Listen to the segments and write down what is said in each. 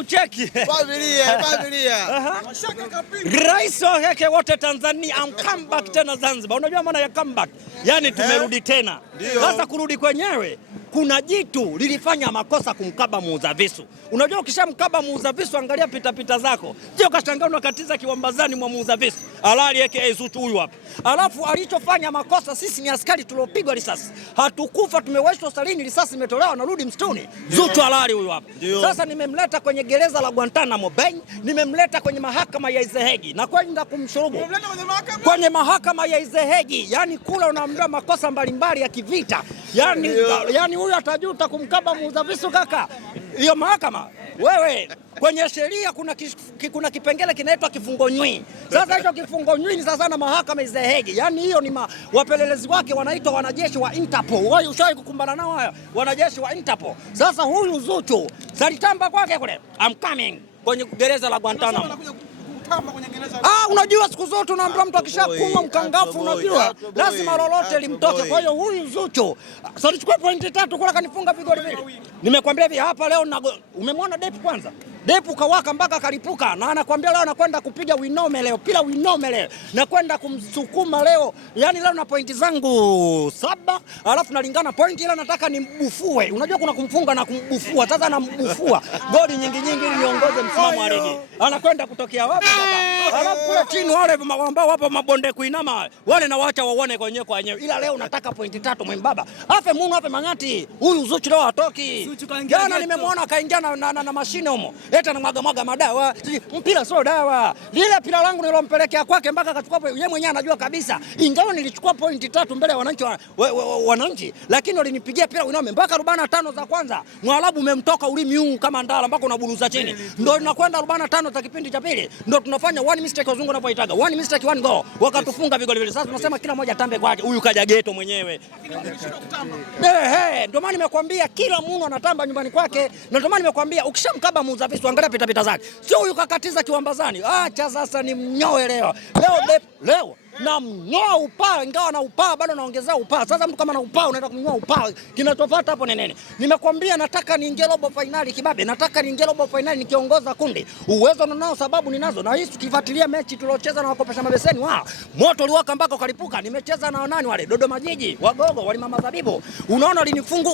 kucheki. Familia. Rais wa heke wote Tanzania, I'm come back tena Zanzibar. Unajua maana ya come back? Yaani tumerudi tena. Sasa kurudi kwenyewe, kuna jitu lilifanya makosa kumkaba muuza visu. Unajua ukishamkaba muuza visu, angalia pita zako. Sio kashangaa unakatiza kiwambazani mwa muuza visu. Halali aka Zuchu huyu hapa. Alafu alichofanya makosa, sisi ni askari tuliopigwa risasi. Hatukufa, tumeweshwa hospitalini, risasi imetolewa, narudi msituni. Zuchu halali huyu hapa. Sasa nimemleta kwenye gereza la Guantanamo Bay, nimemleta kwenye mahakama ya Izehegi na kwenda kumshurubu kwenye mahakama ya Izehegi. Yani kula unaambiwa makosa mbalimbali ya kivita. Yani huyu atajuta kumkaba muuza visu kaka. Hiyo mahakama wewe, kwenye sheria kuna kipengele kinaitwa kifungo nywi. Sasa hicho kifungo nywi ni sasa na mahakama Izehegi. Yani hiyo ni wapelelezi wake wanaitwa wanajeshi wa Interpol. Wewe ushawahi kukumbana nao haya wanajeshi wa Interpol? Sasa huyu Zuchu salitamba kwake kule, I'm coming kwenye gereza la Guantanamo. Unajua siku zote unaambiwa mtu akishakuwa mkangafu, unajua lazima lolote limtoke. Kwa hiyo huyu Zuchu sasa alichukua pointi 3 kula, kanifunga vigoli vile. Nimekwambia hivi hapa leo umemwona Depu kwanza. Depu kawaka mpaka kalipuka, na anakuambia leo anakwenda kupiga winome leo, pila winome leo. Na kwenda kumsukuma leo. Yaani leo na pointi zangu 7, alafu nalingana pointi, ila nataka nimbufue. Unajua kuna kumfunga na kumbufua. Sasa nambufua. Goli nyingi ili niongoze msimamo wa ligi. Anakwenda kutokea wapi sasa? Alafu kule chini wale ambao wapo mabonde kuinama, wale na waacha waone kwenyewe kwa wenyewe. Ila leo nataka pointi 3 mwembaba. Afe Mungu afe Mang'ati. Huyu Zuchu leo hatoki. Jana nimemwona kaingia na mashine humo. Leta na mwaga madawa. Mpira sio dawa. Lile pila langu nilompelekea kwake mpaka akachukua, yeye mwenyewe anajua kabisa. Ingawa nilichukua pointi 3 mbele ya wananchi, lakini walinipigia pila winome mpaka 45 za kwanza. Mwarabu umemtoka ulimi huu kama ndala mpaka unaburuza chini. Ndio tunakwenda 45 za kipindi cha pili. Ndio tunafanya one mistake wazungu wanapoitaga. One mistake one goal. Wakatufunga vigoli vile. Sasa tunasema kila mmoja tambe kwake. Huyu kaja geto mwenyewe. Ndio maana nimekwambia kila mtu anatamba nyumbani kwake. Na ndio maana nimekwambia ukishamkaba muuza visu, angalia pita zake. Sio huyu kakatiza kiwambazani. Acha sasa ni mnyoe leo. Leo na mnyoa upaa, ingawa na upaa bado naongezea upaa. Sasa mtu kama na upaa unaenda kumnyoa upaa, kinachofuata hapo ni nini? Nimekwambia nataka niingie robo finali kibabe, nataka niingie robo finali nikiongoza kundi. Uwezo ninao, sababu ninazo. Na hii tukifuatilia mechi tuliocheza na wakopesha mabeseni, moto uliwaka mpaka ukalipuka. Nimecheza na nani wale? Dodoma Jiji, Wagogo, wali mama Zabibu. Unaona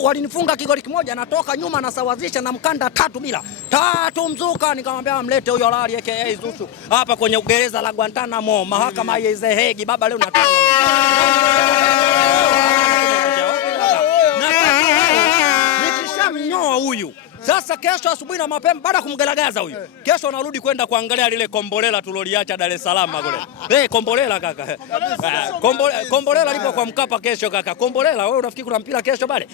walinifunga kigoli kimoja, natoka nyuma nasawazisha na mkanda 3 mzuka, nikamwambia mlete huyo halali aka Zuchu hapa kwenye gereza la Guantanamo, mahakama ya Izehegi. Baba leo nataka nikishamnyoa huyu. Sasa kesho asubuhi na mapema baada kumgaragaza huyu, kesho narudi kwenda kuangalia lile kombolela tuloliacha Dar es Salaam kule. Kombolela kaka. Kombolela lipo kwa Mkapa kesho kaka. Kombolela, wewe unafikiri kuna mpira kesho pale?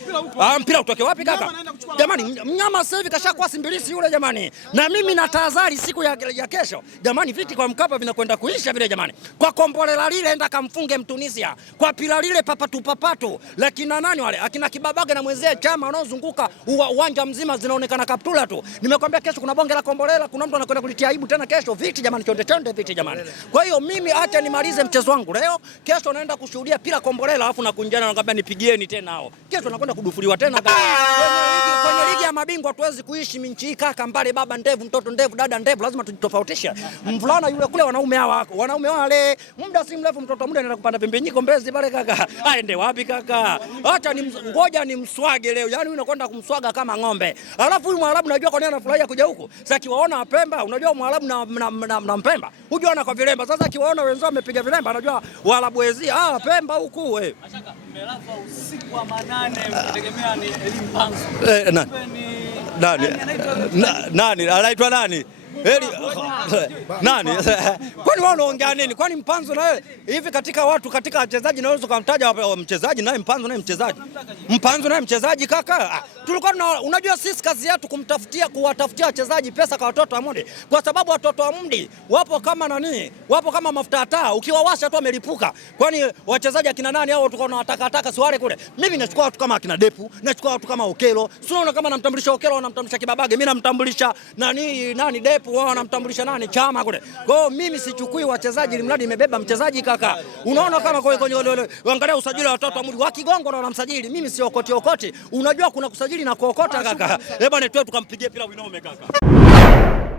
Mpira utoke wapi kaka? Jamani, mnyama sasa hivi kashakuwa simbilisi yule jamani. Na mimi natahadhari siku ya kesho. Jamani, viti kwa Mkapa vinakwenda kuisha vile jamani. Kwa kombolela lile enda kamfunge Mtunisia. Kwa pila lile papatu. Lakini nani wale? Akina Kibabaga na mwenzee Chama wanaozunguka uwanja mzima zinaonekana kaptula tu. Nimekwambia kesho kuna bonge la kombolela, kuna mtu anakwenda kulitia aibu tena kesho. Viti jamani, chonde viti jamani. Kwa hiyo mimi acha nimalize mchezo wangu leo. Kesho naenda kushuhudia pila kombolela, alafu nakunjana nakwambia nipigieni tena hao. Kesho nakwenda kudufuliwa tena kaka. Kwenye ligi ya mabingwa tuwezi kuishi minchi hii kaka, mbale baba ndevu, mtoto ndevu, dada ndevu, lazima tujitofautishe. Mvulana yule kule, wanaume hawa wako. Wanaume wale muda si mrefu mtoto muda anaenda kupanda pembenyiko Mbezi pale kaka. Aende wapi kaka? Acha ngoja nimswage leo. Yaani unakwenda kumswaga kama ng'ombe. Alafu huyu Mwarabu najua kwa nini anafurahia kuja huko. Sasa kiwaona Pemba, unajua Mwarabu na Mpemba. Hujuana kwa vilemba. Sasa kiwaona wenzao wamepiga vilemba, anajua Waarabu wezi. Pemba huku wewe. Ashaka mmelazwa usiku wa manane, mtegemea ni Elimpanzo. Nani? Anaitwa nani? Nani? Kwani wao unaongea nini? Kwani Mpanzo na wewe hivi katika wachezaji naweza kumtaja mchezaji naye Mpanzo naye mchezaji. Mpanzo naye mchezaji kaka. Tulikuwa unajua sisi kazi yetu kuwatafutia wachezaji pesa kwa watoto wa Mudi. Kwa sababu watoto wa Mudi wapo kama nani? Wapo kama mafuta ya taa. Ukiwawasha tu amelipuka. Kwani wachezaji akina nani hao tulikuwa tunawataka siwale kule. Mimi nachukua watu kama akina Depu, nachukua watu kama Okelo. Sio unaona kama namtambulisha Okelo, namtambulisha Kibabage, mimi namtambulisha nani Depu, wao wanamtambulisha nani Chama kule. Kwa hiyo mimi sichukui wachezaji ili mradi nimebeba mchezaji kaka. Unaona kama kwenye angalia usajili wa watoto wa Mudi wa Kigongo na wanamsajili. Mimi si okoti. Unajua kuna kusajili na kuokota kaka. Bwana tukampigie pila winome kaka. Yanga.